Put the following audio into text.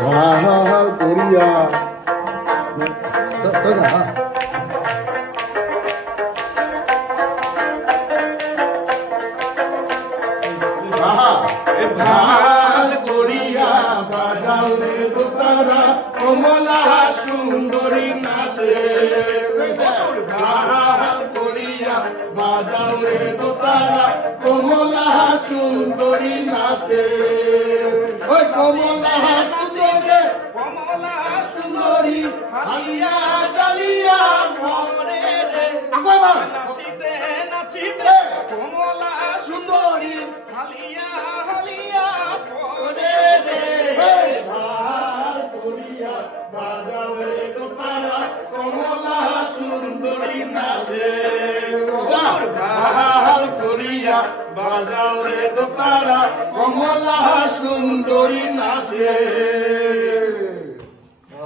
ভাল করিয়া ভাল করিয়া বাজাও রে দোতারা কমলা সুন্দরী নাচে ভাল করিয়া বাজাও রে দোতারা কমলা সুন্দরী নাচে ওই কমলা সুন্দরী কমলা সুন্দরী হালিয়া গালিয়া ঘরে রে নাচিতে নাচিতে কমলা সুন্দরী হালিয়া হালিয়া ঘরে রে ভাল করিয়া বাজাও রে দোতারা কমলা সুন্দরী নাচে ভাল করিয়া বাজাও রে দোতারা কমলা সুন্দরী নাচে।